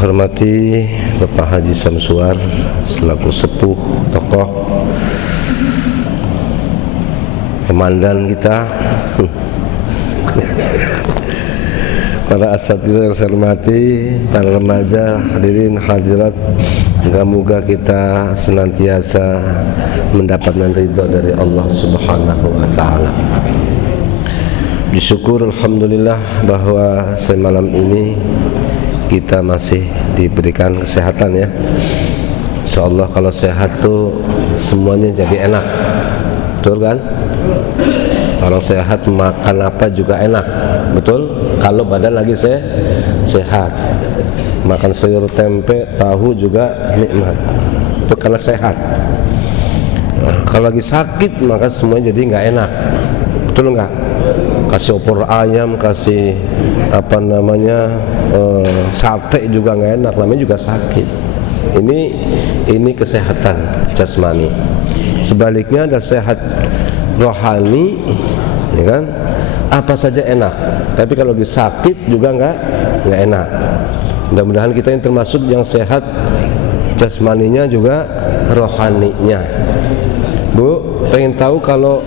hormati Bapak Haji Samsuar selaku sepuh tokoh komandan kita, para asatidzah yang saya hormati, para remaja, hadirin hadirat, moga-moga kita senantiasa mendapatkan ridha dari Allah Subhanahu wa taala. Bersyukur alhamdulillah bahwa semalam ini kita masih diberikan kesehatan ya. Insyaallah kalau sehat tuh semuanya jadi enak. Betul kan? Orang sehat makan apa juga enak. Betul? Kalau badan lagi sehat. Makan sayur tempe, tahu juga nikmat. Itu karena sehat. Nah, kalau lagi sakit maka semuanya jadi nggak enak. Betul nggak? Kasih opor ayam, kasih sate juga nggak enak, namanya juga sakit. Ini kesehatan jasmani. Sebaliknya ada sehat rohani, ya kan? Apa saja enak, tapi kalau lagi sakit juga nggak enak. Mudah-mudahan kita yang termasuk yang sehat jasmaninya juga rohaninya. Bu, pengen tahu kalau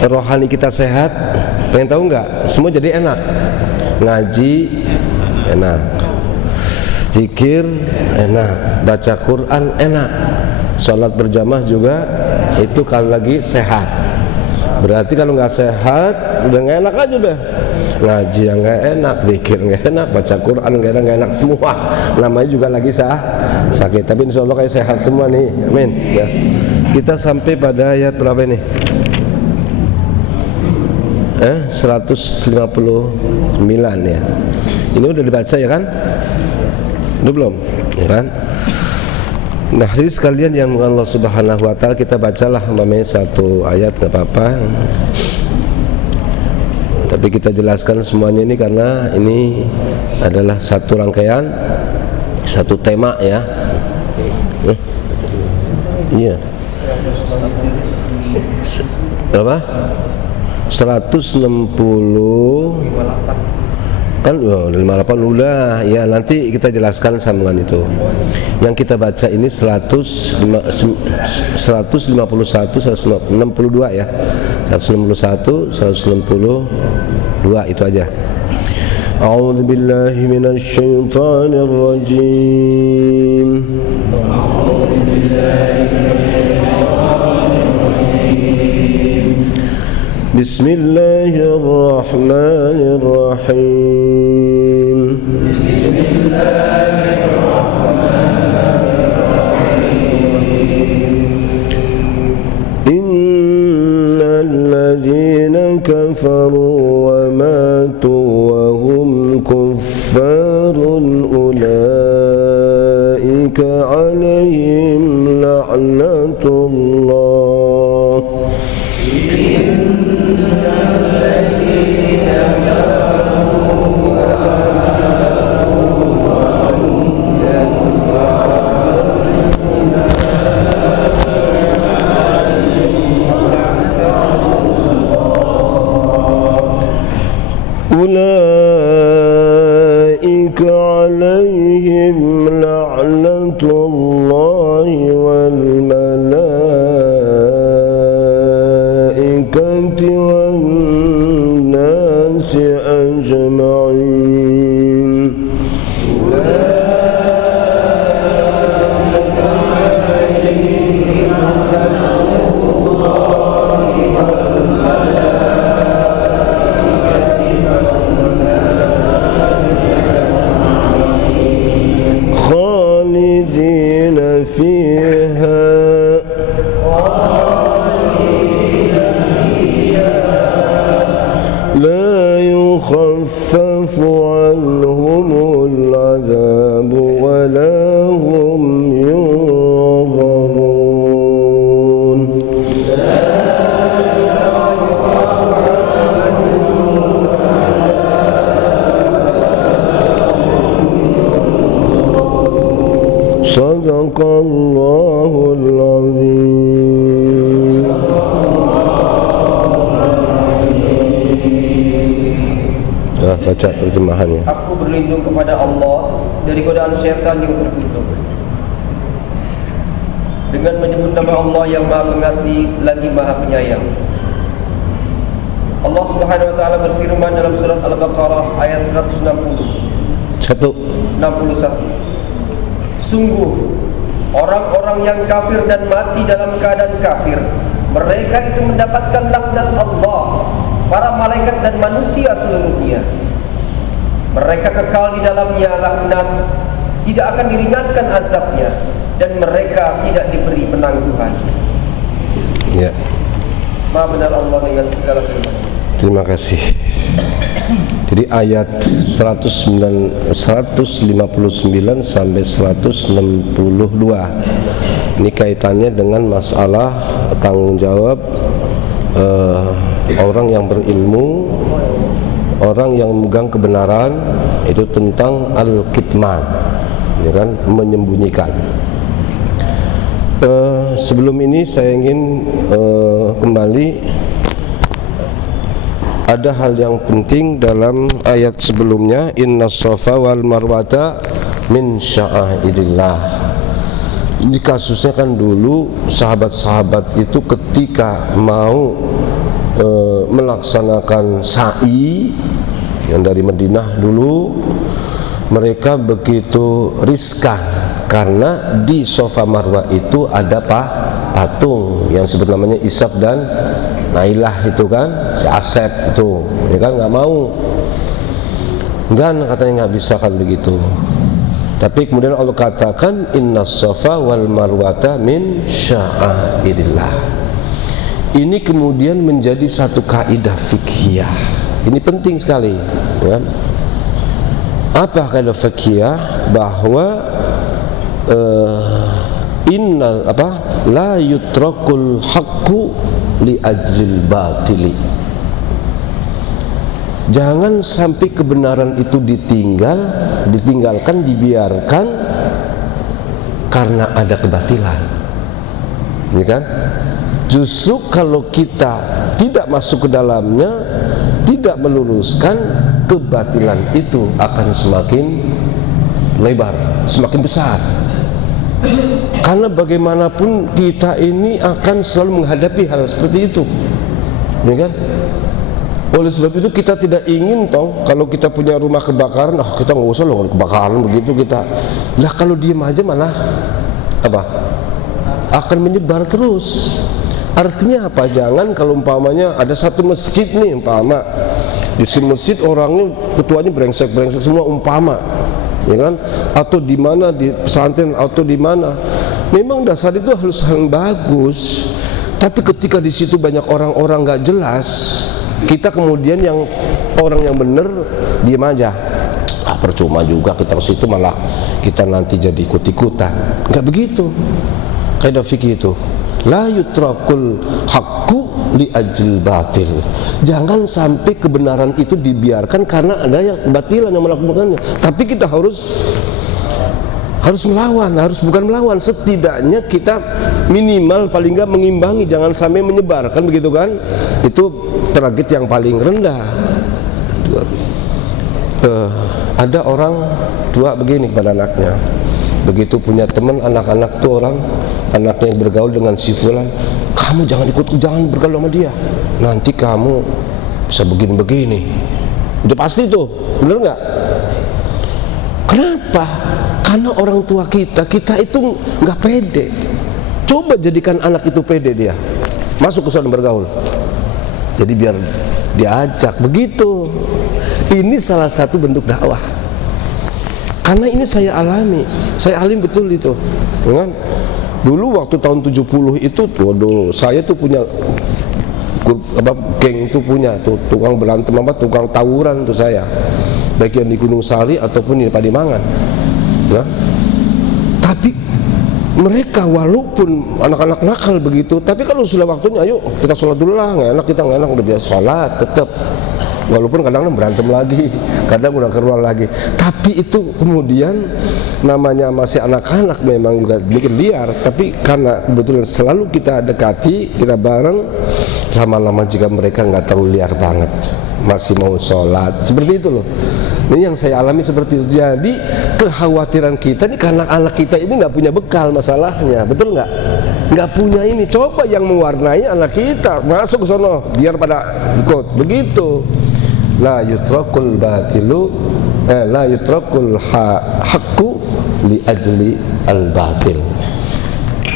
rohani kita sehat? Pengen tahu nggak? Semua jadi enak. Ngaji enak, zikir enak, baca Quran enak, sholat berjamaah juga itu kalau lagi sehat. Berarti kalau nggak sehat udah nggak enak aja udah. Ngaji yang nggak enak, zikir nggak enak, baca Quran nggak enak semua. Namanya juga lagi sakit. Tapi insya Allah kayak sehat semua nih, amin. Ya. Kita sampai pada ayat berapa ini? 159 ya. Ini udah dibaca ya kan? Udah belum? Ya kan? Nah, jadi sekalian yang Allah Subhanahu wa taala, kita bacalah satu ayat enggak apa-apa. Tapi kita jelaskan semuanya ini karena ini adalah satu rangkaian, satu tema ya. Iya. Berapa? 160 kan 58 udah ya, nanti kita jelaskan sambungan itu. Yang kita baca ini 151 162 ya. 161 162 itu aja. A'udzu billahi minasy syaithanir rajim. A'udzu billahi Bismillahirrahmanirrahim. Innal ladzina kafaru wa matu wa hum kuffarun ulaika 'alaihim la'natullah. أولئك عليهم لعنة الله والملائكة والناس أجمعين. خالدين فيها baca terjemahannya. Aku berlindung kepada Allah dari godaan syaitan yang terkutuk, dengan menyebut nama Allah yang Maha Pengasih lagi Maha Penyayang. Allah Subhanahu wa taala berfirman dalam surat Al-Baqarah ayat 161. Sungguh orang-orang yang kafir dan mati dalam keadaan kafir, mereka itu mendapatkan laknat Allah, para malaikat dan manusia seluruhnya. Mereka kekal di dalamnya laknat, tidak akan diringankan azabnya, dan mereka tidak diberi penangguhan. Ya. Maha benar Allah dengan segala firman. Terima kasih. Jadi ayat 159 sampai 162 ini kaitannya dengan masalah tanggung jawab orang yang berilmu, orang yang memegang kebenaran, itu tentang al-kitman, ya kan, menyembunyikan. Sebelum ini saya ingin kembali, ada hal yang penting dalam ayat sebelumnya, innas safa wal marwata min sya'airillah. Ini kasusnya kan dulu sahabat-sahabat itu ketika mau melaksanakan sa'i yang dari Madinah dulu, mereka begitu riskan karena di Safa Marwah itu ada patung yang sebut namanya Isab dan Nailah itu kan, si Asep itu, ya kan, nggak mau, katanya nggak bisa kan begitu. Tapi kemudian Allah katakan innas safa wal marwata min sya'airillah. Ini kemudian menjadi satu kaidah fikhiyah. Ini penting sekali, ya. Apa kaidah fikhiyah? Bahwa la yutrakul haqqu li ajlil batili. Jangan sampai kebenaran itu ditinggalkan, dibiarkan karena ada kebatilan. Ini kan? Justru kalau kita tidak masuk ke dalamnya, tidak meluruskan, kebatilan itu akan semakin lebar, semakin besar. Karena bagaimanapun kita ini akan selalu menghadapi hal seperti itu, ya kan? Oleh sebab itu kita tidak ingin kalau kita punya rumah kebakaran, kita nggak usah loh kebakaran begitu kita. Lah kalau diem aja malah akan menyebar terus. Artinya apa? Jangan kalau umpamanya ada satu masjid nih, umpama di masjid orangnya ketuanya brengsek semua, umpama, ya kan, atau di mana di pesantren atau di mana, memang dasar itu harus hal bagus. Tapi ketika di situ banyak orang-orang nggak jelas, kita kemudian yang orang yang benar diam aja, percuma juga kita ke situ, malah kita nanti jadi ikut-ikutan. Nggak begitu kaidah fikih itu. La yutrakul haqqu li ajlil batil. Jangan sampai kebenaran itu dibiarkan karena ada yang kebatilan yang melakukannya. Tapi kita harus melawan, bukan melawan, setidaknya kita minimal paling nggak mengimbangi, jangan sampai menyebarkan, begitu kan? Itu target yang paling rendah. Ada orang tua begini kepada anaknya, begitu punya teman anak-anak tuh, orang anaknya yang bergaul dengan si fulan, kamu jangan bergaul sama dia, nanti kamu bisa begini-begini. Udah pasti tuh, bener nggak? Kenapa? Karena orang tua kita itu nggak pede. Coba jadikan anak itu pede, dia masuk ke sana bergaul. Jadi biar diajak begitu. Ini salah satu bentuk dakwah. Karena ini saya alami betul itu, kan? Dulu waktu tahun 70 itu, saya tuh punya geng tuh, punya tuh tukang berantem tukang tawuran tuh saya, baik yang di Gunung Sari ataupun di Pademangan, ya. Tapi mereka walaupun anak-anak nakal begitu, tapi kalau sudah waktunya, ayo kita sholat dulu lah, nggak enak udah biasa sholat tetap. walaupun kadang berantem lagi, kadang udah keluar lagi, tapi itu kemudian namanya masih anak-anak memang juga bikin liar, tapi karena kebetulan selalu kita dekati, kita bareng, lama-lama juga mereka nggak terlalu liar banget, masih mau sholat, seperti itu loh. Ini yang saya alami seperti itu. Jadi kekhawatiran kita nih karena anak kita ini nggak punya bekal masalahnya, betul nggak? Nggak punya ini, coba yang mewarnai anak kita masuk ke sono biar pada ikut begitu. La yutrakul batilu, la yutrakul haqqu li ajli al batil.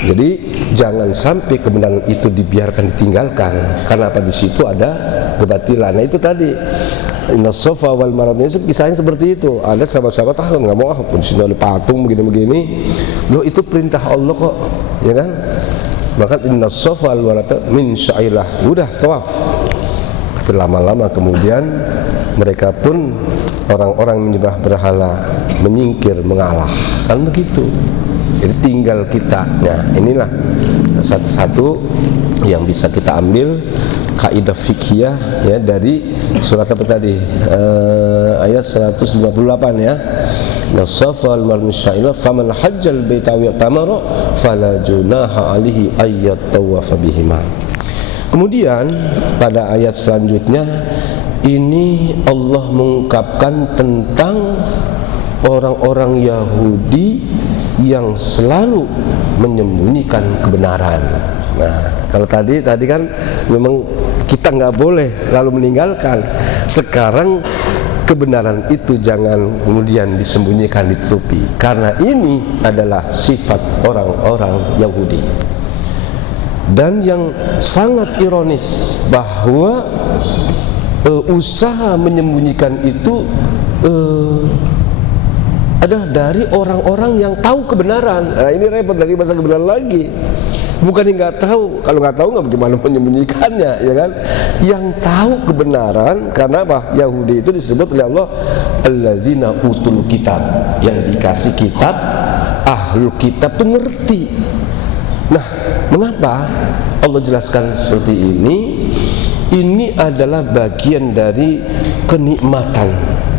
Jadi jangan sampai kebenaran itu dibiarkan ditinggalkan karena apa, di situ ada kebatilan. Nah itu tadi Inna Safa wal Marwah itu kisahnya seperti itu. Ada sahabat-sahabat nggak mau pun sini ada patung begini-begini. Loh itu perintah Allah kok, ya kan? Maka Inna Safa wal Marwah min sya'irah. Udah tawaf. Tapi lama-lama kemudian mereka pun orang-orang menyembah berhala menyingkir, mengalah, kan begitu. Jadi tinggal kita. Nah inilah satu-satu yang bisa kita ambil kaidah fiqhiyah ya dari surat apa tadi, ayat 158 ya. Nasafa al-marmisyaila faman hajjal baita wa tamara fala junaha alaihi ayyat tawafa bihima. Kemudian pada ayat selanjutnya ini Allah mengungkapkan tentang orang-orang Yahudi yang selalu menyembunyikan kebenaran. Nah, kalau tadi kan memang kita nggak boleh lalu meninggalkan. Sekarang kebenaran itu jangan kemudian disembunyikan, ditutupi, karena ini adalah sifat orang-orang Yahudi. Dan yang sangat ironis bahwa usaha menyembunyikan itu adalah dari orang-orang yang tahu kebenaran. Nah ini repot, dari bahasa kebenaran lagi. Bukan yang nggak tahu, kalau nggak tahu nggak bagaimana menyembunyikannya, ya kan? Yang tahu kebenaran, karena apa? Yahudi itu disebut oleh Allah alladzina utul kitab, yang dikasih kitab, ahlul kitab tuh ngerti. Nah, mengapa Allah jelaskan seperti ini? Ini adalah bagian dari kenikmatan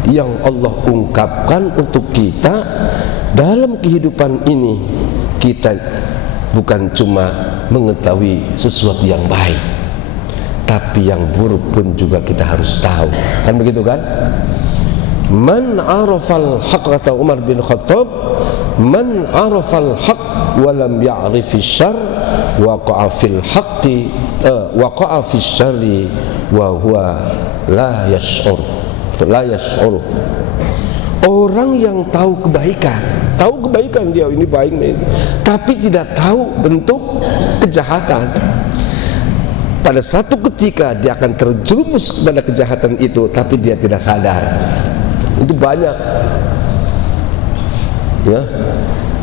yang Allah ungkapkan untuk kita dalam kehidupan ini. Kita bukan cuma mengetahui sesuatu yang baik, tapi yang buruk pun juga kita harus tahu, kan begitu kan? Man arafal haqq, kata Umar bin Khattab, man arafal haqq wa lam ya'rifis syarr waqa'a fil haqqi waqa'a fis syarri wa huwa la yash'ur. Orang yang tahu kebaikan dia ini baik nih, tapi tidak tahu bentuk kejahatan. Pada satu ketika dia akan terjerumus kepada kejahatan itu, tapi dia tidak sadar. Itu banyak. Ya,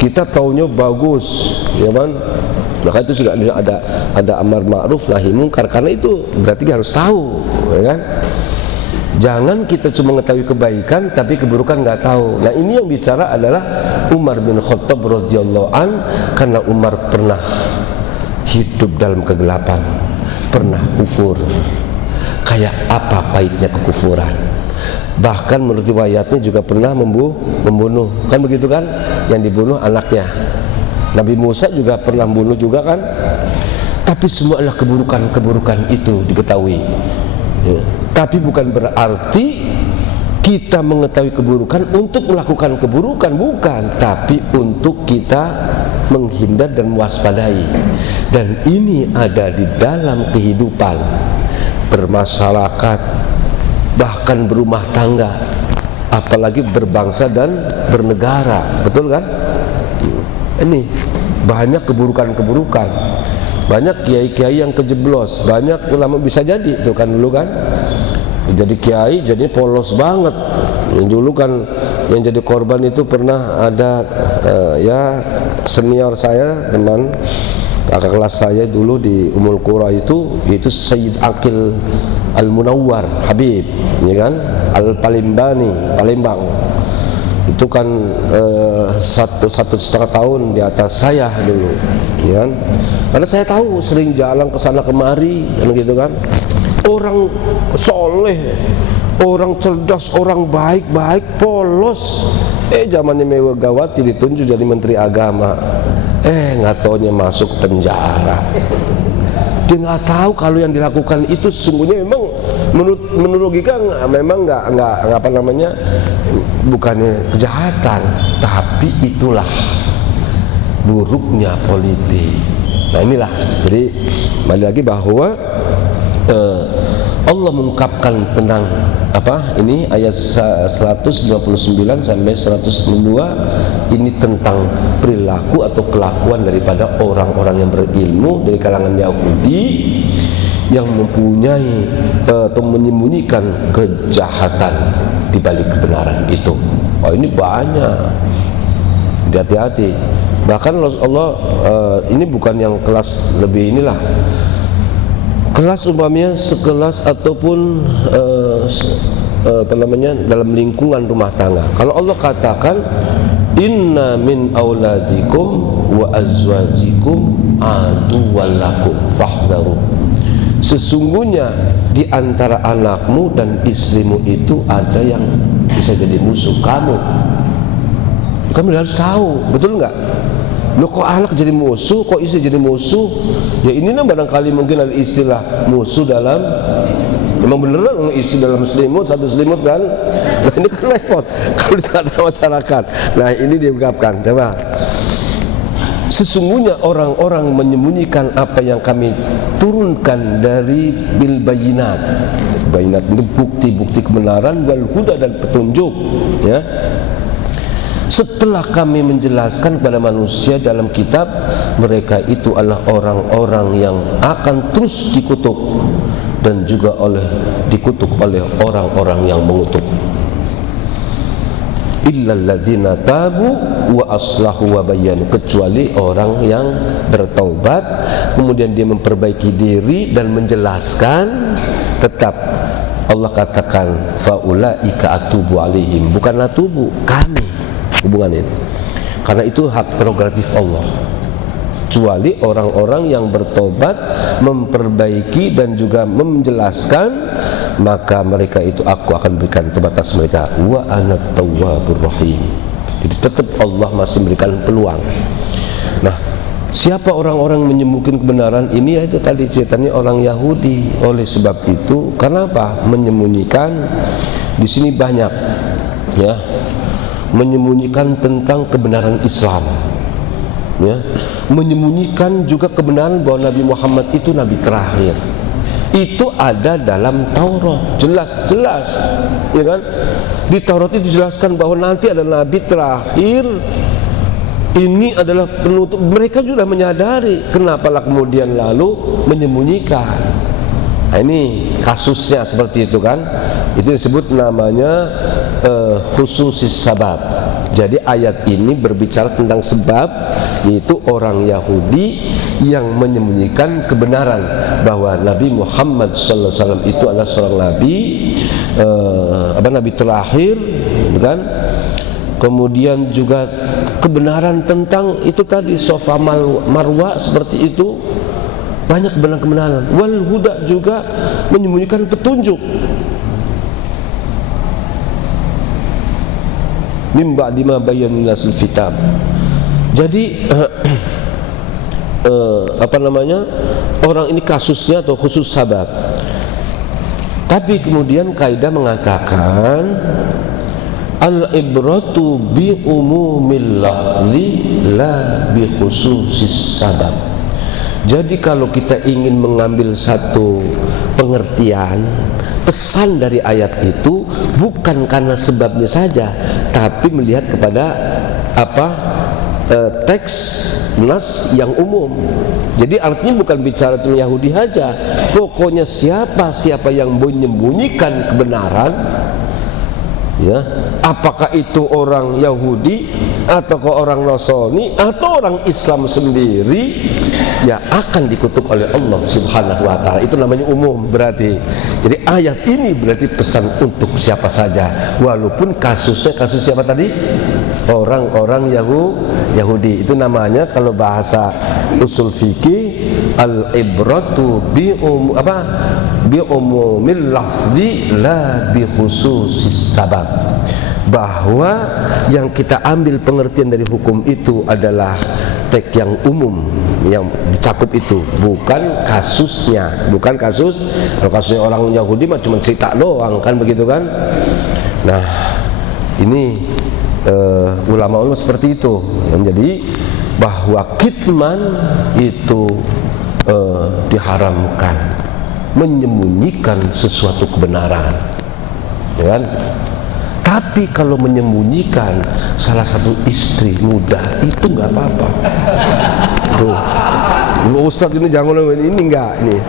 kita taunya bagus, ya kan? Maka itu sudah ada amar ma'ruf nahi munkar, karena itu berarti dia harus tahu, ya kan? Jangan kita cuma mengetahui kebaikan tapi keburukan nggak tahu. Nah ini yang bicara adalah Umar bin Khattab radhiyallahu an, karena Umar pernah hidup dalam kegelapan, pernah kufur. Kayak apa pahitnya kekufuran. Bahkan menurut riwayatnya juga pernah membunuh, kan begitu kan? Yang dibunuh anaknya. Nabi Musa juga pernah membunuh juga kan? Tapi semua adalah keburukan itu diketahui. Ya. Tapi bukan berarti kita mengetahui keburukan untuk melakukan keburukan, bukan, tapi untuk kita menghindar dan mewaspadai. Dan ini ada di dalam kehidupan bermasyarakat, bahkan berumah tangga, apalagi berbangsa dan bernegara, betul kan? Ini banyak keburukan-keburukan, banyak kiai-kiai yang kejeblos, banyak ulama, bisa jadi itu kan dulu kan, jadi kiai jadi polos banget. Yang dulu kan yang jadi korban itu pernah ada ya senior saya, teman kakak kelas saya dulu di Ummul Qura itu Sayyid Aqil Al-Munawwar Habib, ya kan, Al-Palimbani, Palembang. Itu kan 1,5 tahun di atas saya dulu, ya kan? Karena saya tahu sering jalan ke sana kemari, kan gitu kan. orang soleh, orang cerdas, orang baik-baik, polos. Zamannya Megawati ditunjuk jadi Menteri Agama, nggak taunya masuk penjara. Dia nggak tahu kalau yang dilakukan itu sesungguhnya memang menurut logika memang nggak apa namanya, bukannya kejahatan, tapi itulah buruknya politik. Nah inilah, jadi kembali lagi bahwa Allah mengungkapkan tentang apa ini ayat 159 sampai 192 ini tentang perilaku atau kelakuan daripada orang-orang yang berilmu dari kalangan Yahudi yang mempunyai atau menyembunyikan kejahatan di balik kebenaran itu. Oh ini banyak, hati-hati. Bahkan Allah ini bukan yang kelas lebih inilah, kelas umpamanya sekelas ataupun apa namanya dalam lingkungan rumah tangga. Kalau Allah katakan inna min auladikum wa azwajikum aduwallakum fahdharu, sesungguhnya di antara anakmu dan istrimu itu ada yang bisa jadi musuh kamu. Kamu harus tahu, betul enggak? Loh kok anak jadi musuh, kok istri jadi musuh? Ya ini barangkali mungkin ada istilah musuh dalam, memang beneran istri dalam selimut, satu selimut kan? Nah ini kan repot kalau tidak ada masyarakat. Nah ini diungkapkan, coba. Sesungguhnya orang-orang menyembunyikan apa yang kami turunkan dari bil bayinat. Bayinat itu bukti-bukti kebenaran, wal huda dan petunjuk, ya. Setelah kami menjelaskan kepada manusia dalam kitab, mereka itu adalah orang-orang yang akan terus dikutuk dan juga dikutuk oleh orang-orang yang mengutuk. Illal ladzina tabu wa aslahu wa bayyanu, kecuali orang yang bertaubat kemudian dia memperbaiki diri dan menjelaskan. Tetap Allah katakan faulaika atubu alaihim, bukan atubu kami hubungan ini, karena itu hak prerogatif Allah. Kecuali orang-orang yang bertobat, memperbaiki dan juga menjelaskan, maka mereka itu aku akan berikan tobat atas mereka. Wa anat tawwabur rahim. Jadi tetap Allah masih memberikan peluang. Nah, siapa orang-orang menyembunyikan kebenaran ini? Yaitu tadi ceritanya orang Yahudi. Oleh sebab itu, kenapa menyembunyikan? Di sini banyak, ya, menyembunyikan tentang kebenaran Islam, ya, menyembunyikan juga kebenaran bahwa Nabi Muhammad itu Nabi terakhir. Itu ada dalam Taurat, jelas-jelas, ya kan? Di Taurat itu dijelaskan bahwa nanti ada Nabi terakhir. Ini adalah penutup. Mereka juga menyadari, kenapalah kemudian lalu menyembunyikan. Nah, ini kasusnya seperti itu kan? Itu disebut namanya khususis sabab. Jadi ayat ini berbicara tentang sebab, yaitu orang Yahudi yang menyembunyikan kebenaran bahwa Nabi Muhammad SAW itu adalah seorang nabi, nabi terakhir, kan? Kemudian juga kebenaran tentang itu tadi Safa Marwa seperti itu. Banyak kebenaran. Wal huda juga menyembunyikan petunjuk. Mim ba'di ma bayyana fil kitab. Jadi apa namanya? Orang ini kasusnya atau khusus sabab. Tapi kemudian kaidah mengatakan al-ibratu bi umumil lafzi la bi khususis sabab. Jadi kalau kita ingin mengambil satu pengertian, pesan dari ayat itu bukan karena sebabnya saja, tapi melihat kepada teks nas yang umum. Jadi artinya bukan bicara tentang Yahudi saja. Pokoknya siapa yang menyembunyikan kebenaran, ya, apakah itu orang Yahudi atau orang Nasrani atau orang Islam sendiri, ya akan dikutuk oleh Allah Subhanahu wa taala. Itu namanya umum berarti. Jadi ayat ini berarti pesan untuk siapa saja, walaupun kasusnya kasus siapa tadi? Orang-orang Yahudi. Itu namanya kalau bahasa usul fikih al-ibratu bi umumil lafzi la bi khususis sabab, bahwa yang kita ambil pengertian dari hukum itu adalah teks yang umum yang dicakup itu, bukan kasusnya, bukan kasus. Kalau kasusnya orang Yahudi mah cuma cerita doang kan begitu kan. Nah ini ulama-ulama seperti itu. Jadi bahwa kitman itu diharamkan, menyembunyikan sesuatu kebenaran, ya kan? Tapi kalau menyembunyikan salah satu istri muda itu nggak apa-apa. Tuh, Ustadz ini jangan ini enggak nih.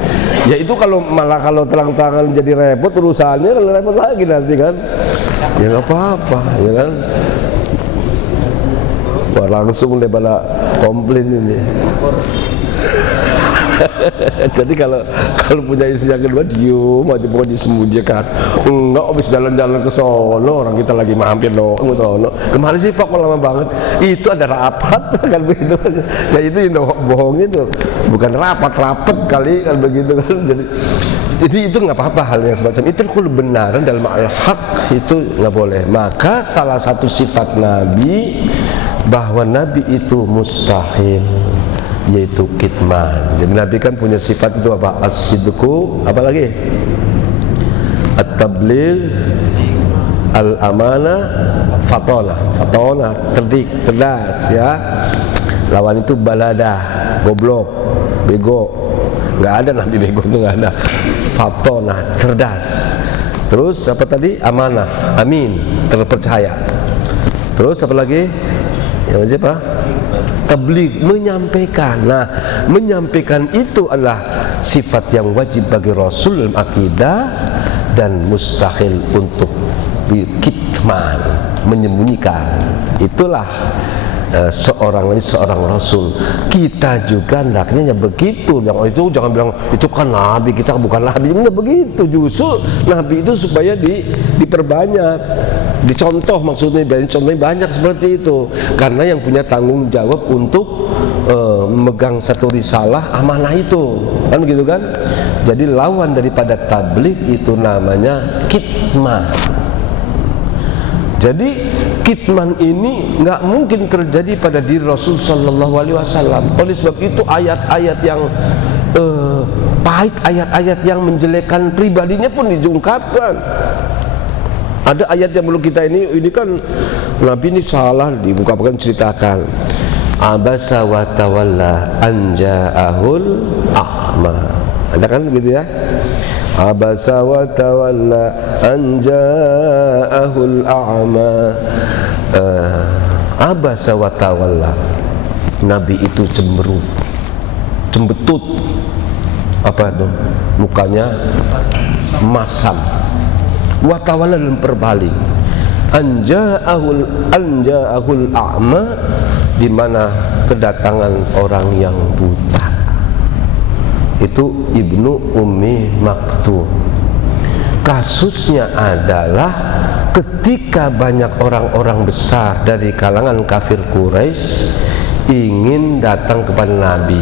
Ya itu kalau malah kalau terang-terangan jadi repot urusannya, kalau repot lagi nanti kan. Ya nggak apa-apa, ya kan. Wah, langsung daripada komplain ini. Jadi kalau punya istri yang kedua diem aja, pokoknya disembunyikan. Enggak, habis jalan-jalan ke sono, orang kita lagi mampir doang ke sono. Kemarin sih Pak, kok lama banget. Itu ada rapat kan begitu. Ya itu yang bohong itu. Bukan rapat kali kan begitu kan. Jadi itu nggak apa-apa hal yang semacam itu. Kalau benaran dalam al-haq itu nggak boleh. Maka salah satu sifat Nabi bahwa Nabi itu mustahil, yaitu kitman. Jadi Nabi kan punya sifat itu apa? As-sidqu, apa lagi? At-tabligh, al-amanah, fatona, cerdas ya. Lawan itu baladah, goblok, bego. Nggak ada Nabi bego itu nggak ada. Fatona, cerdas. Terus apa tadi? Amanah, amin, terpercaya. Terus apa lagi? Yang apa? Tabligh, menyampaikan. Nah, menyampaikan itu adalah sifat yang wajib bagi Rasul dalam akidah dan mustahil untuk kitman, menyembunyikan. Itulah seorang Rasul. Kita juga hendaknya begitu. Yang itu jangan bilang itu kan Nabi, kita bukan Nabi. Enggak begitu. Justru Nabi itu supaya diperbanyak, dicontoh, maksudnya contohnya banyak seperti itu. Karena yang punya tanggung jawab untuk memegang satu risalah amanah itu, kan begitu kan. Jadi lawan daripada tabligh itu namanya kitman. Jadi kitman ini nggak mungkin terjadi pada diri Rasul Sallallahu Alaihi Wasallam. Oleh sebab itu ayat-ayat yang pahit, ayat-ayat yang menjelekkan pribadinya pun diungkapkan. Ada ayat yang belum kita ini kan Nabi ini salah diungkapkan, ceritakan. Abasa wa tawalla an ja'ahul a'ma. Ada kan begitu ya? Abasa wa tawalla an ja'ahul a'ma. Abasa wa tawalla. Nabi itu cemberut, cembetut. Apa itu? Mukanya masam. Wa tawalla, dan berbalik. An ja'ahul a'ma, di mana kedatangan orang yang buta. Itu Ibnu Ummi Maktum. Kasusnya adalah ketika banyak orang-orang besar dari kalangan kafir Quraisy ingin datang kepada Nabi,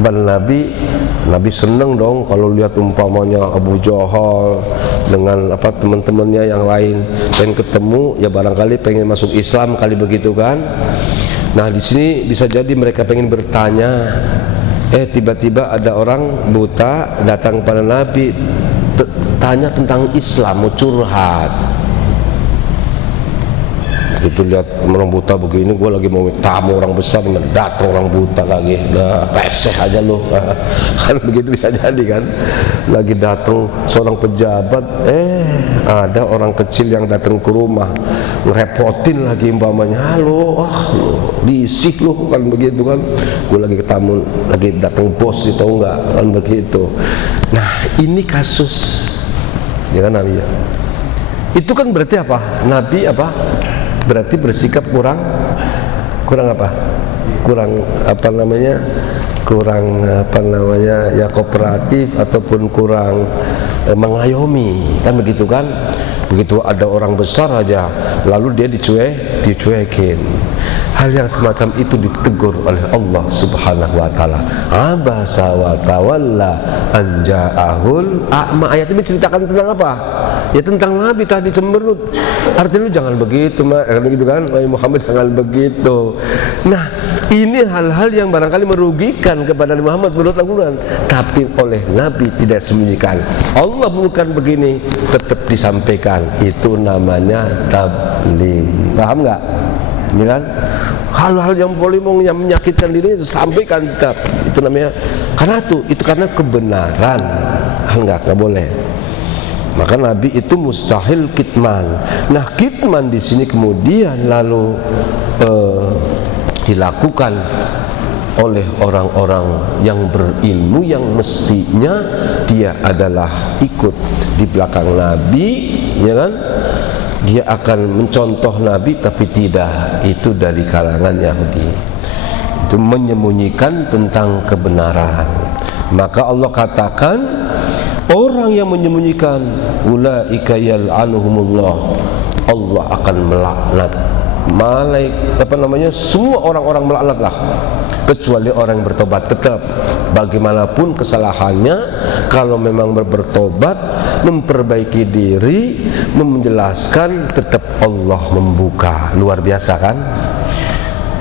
Nabi. Nabi seneng dong kalau lihat umpamanya Abu Jahal dengan apa teman-temannya yang lain pengen ketemu, ya barangkali pengen masuk Islam kali begitu kan. Nah di sini bisa jadi mereka pengen bertanya, tiba-tiba ada orang buta datang kepada Nabi, tanya tentang Islam, mau curhat. Itu lihat orang buta begini, gue lagi mau tamu orang besar, datang orang buta lagi, udah reseh aja loh. Kan begitu bisa jadi kan. Lagi datang seorang pejabat, ada orang kecil yang datang ke rumah, ngerepotin lagi umpamanya, halo, diisih loh, kan begitu kan. Gue lagi ketemu, lagi datang bos, tahu nggak, kan begitu. Nah ini kasus, ya kan Nabi ya. Itu kan berarti apa? Nabi apa? Berarti bersikap kurang apa? Kurang ya kooperatif ataupun kurang mengayomi, kan begitu kan. Begitu ada orang besar aja lalu dia dicuekin. hal yang semacam itu ditegur oleh Allah Subhanahu wa taala. Abasa wa tawalla an ja'ahul a'ma. Ayat ini menceritakan tentang apa? Ya tentang Nabi tadi cemberut. Artinya lu jangan begitu, begitu kan? Wahai Muhammad, jangan begitu. Nah, ini hal-hal yang barangkali merugikan kepada Nabi Muhammad menurut Al-Quran, tapi oleh Nabi tidak sembunyikan. Allah bukan begini, tetap disampaikan. Itu namanya tabligh. Paham nggak? Ini kan hal-hal yang boleh menyakitkan diri itu sampaikan tetap. Itu namanya karena itu karena kebenaran. Nggak boleh. Maka Nabi itu mustahil kitman. Nah, kitman di sini kemudian lalu dilakukan oleh orang-orang yang berilmu yang mestinya dia adalah ikut di belakang Nabi, ya kan? Dia akan mencontoh Nabi, tapi tidak, itu dari kalangan Yahudi. Itu menyembunyikan tentang kebenaran. Maka Allah katakan orang yang menyembunyikan ulaika yal'anuhumullah, Allah akan melaknat semua orang-orang melaknatlah, kecuali orang yang bertobat. Tetap bagaimanapun kesalahannya, kalau memang bertobat, memperbaiki diri, menjelaskan, tetap Allah membuka. Luar biasa kan?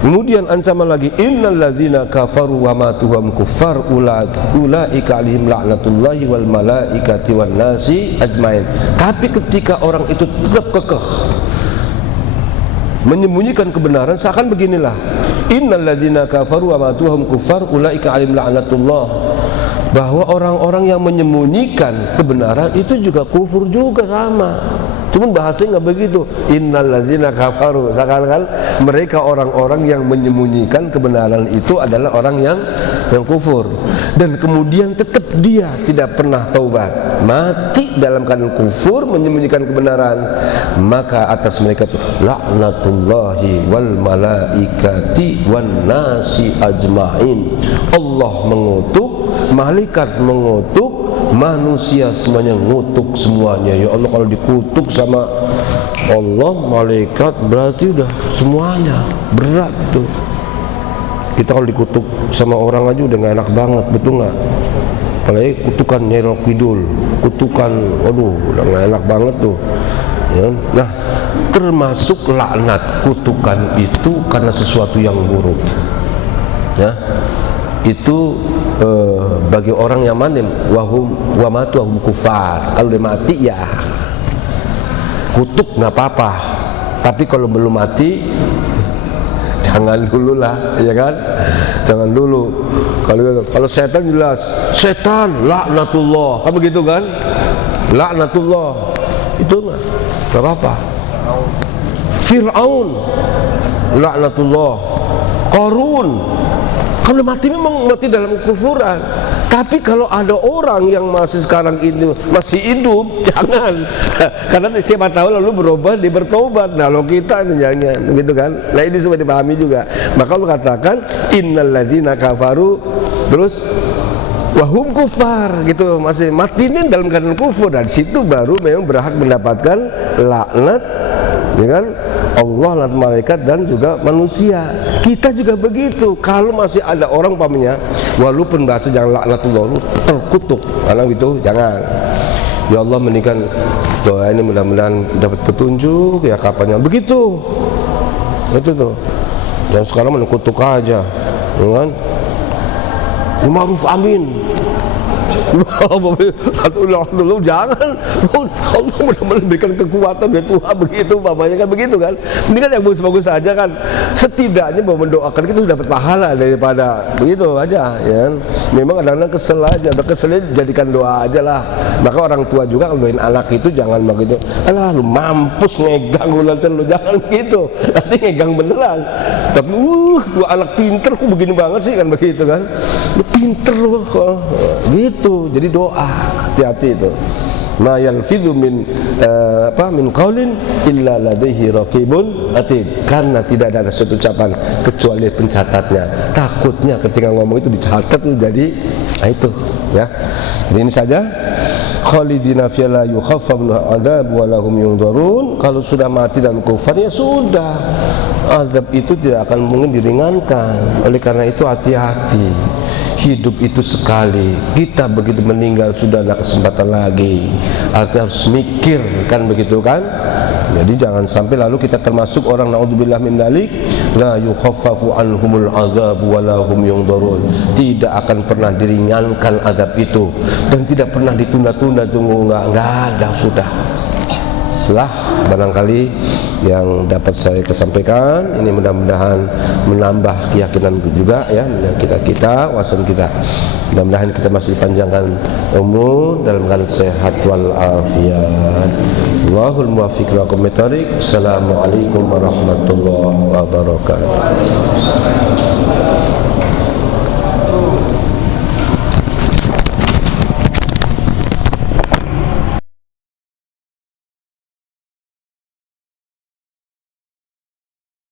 Kemudian ancaman lagi, innal ladzina kafaru wa matu hum kuffar ulaika alaihim la'natullahi wal malaikati wan nasi ajmain. Tapi ketika orang itu tetap kekeh menyembunyikan kebenaran, seakan beginilah, innal ladzina kafaru wa matu hum kuffar ulaika alaihim la'natullah, bahwa orang-orang yang menyembunyikan kebenaran itu juga kufur juga sama. Cuman bahasanya nggak begitu. Innal ladzina kafaru, seakan-akan mereka orang-orang yang menyembunyikan kebenaran itu adalah orang yang kufur. Dan kemudian tetap dia tidak pernah taubat, mati dalam keadaan kufur, menyembunyikan kebenaran. Maka atas mereka itu laknatullahi wal malaikati wan nasi ajmain. Allah mengutuk, malaikat mengutuk, manusia semuanya ngutuk semuanya. Ya Allah, kalau dikutuk sama Allah, malaikat, berarti udah semuanya berat itu. Kita kalau dikutuk sama orang aja udah gak enak banget, betul gak? Apalagi kutukan Nyai Roro Kidul, kutukan, waduh, udah gak enak banget tuh ya. Nah, termasuk laknat, kutukan itu karena sesuatu yang buruk ya. Itu bagi orang yang manim wa matu hum kufar. Kalau dia mati ya kutuk nggak apa-apa, tapi kalau belum mati jangan dulu lah, ya kan? Jangan dulu. Kalau setan jelas, setan laknatullah, kan begitu kan? Laknatullah itu nggak apa-apa. Fir'aun laknatullah, Qarun kalau mati memang mati dalam kufuran. Tapi kalau ada orang yang masih sekarang ini masih hidup, jangan. Karena siapa tahu lalu berubah, dia bertobat. Nah, kalau kita ini jangan, gitu kan? Nah, ini semua dipahami juga. Maka Allah katakan innal ladzina kafaru, terus wahum kufar, gitu, masih mati ini dalam keadaan kufur. Dan situ baru memang berhak mendapatkan laknat, ya kan? Allah, laknat malaikat dan juga manusia. Kita juga begitu. Kalau masih ada orang umpamanya, walaupun bahasa jangan laknatullah, lu terkutuk, karena gitu jangan. Ya Allah, menikan doa ini mudah-mudahan dapat petunjuk ya kapannya. Begitu. Itu tuh. Dan sekarang menkutuk aja, ya kan? Ma'ruf amin. Dulu jangan. Allah mudah-mudahan berikan kekuatan dari Tuhan, begitu bapaknya kan, begitu kan. Ini kan yang bagus-bagus saja kan. Setidaknya bahwa mendoakan kita sudah dapat pahala daripada begitu aja, ya. Memang kadang-kadang kesel aja, keselnya jadikan doa aja lah. Maka orang tua juga kalau doain anak itu jangan begitu. Alah, lu mampus ngegang lu nanti, lu jangan begitu. Nanti ngegang beneran. Tapi dua anak pinter kok begini banget sih kan, begitu kan. Lu pinter lu gitu. Jadi doa, hati-hati itu. Ma yalfidhu min qaulin illa ladaihi raqibun atid. Karena tidak ada suatu ucapan kecuali pencatatnya. Takutnya ketika ngomong itu dicatat lu jadi Nah, itu ya. Jadi ini saja. Khalidina fiha la yukhaffaf minhu adzab wa lahum yunzarun. Kalau sudah mati dan kufar ya sudah, azab itu tidak akan mungkin diringankan. Oleh karena itu hati-hati. Hidup itu sekali, kita begitu meninggal sudah ada kesempatan lagi. Artinya harus mikir, kan begitu kan? Jadi jangan sampai lalu kita termasuk orang naudzubillah min dzalik, la yukhaffafu anhumul azab wa lahum yunzarun. Tidak akan pernah diringankan azab itu dan tidak pernah ditunda-tunda, tunggu enggak ada, sudah. Itulah barangkali yang dapat saya kesampaikan. Ini mudah-mudahan menambah keyakinan juga ya, kita wawasan kita. Mudah-mudahan kita masih dipanjangkan umur dalam keadaan sehat wal afiat. Allahul muwaffiq ila aqwamit thoriq. Assalamualaikum warahmatullahi wabarakatuh.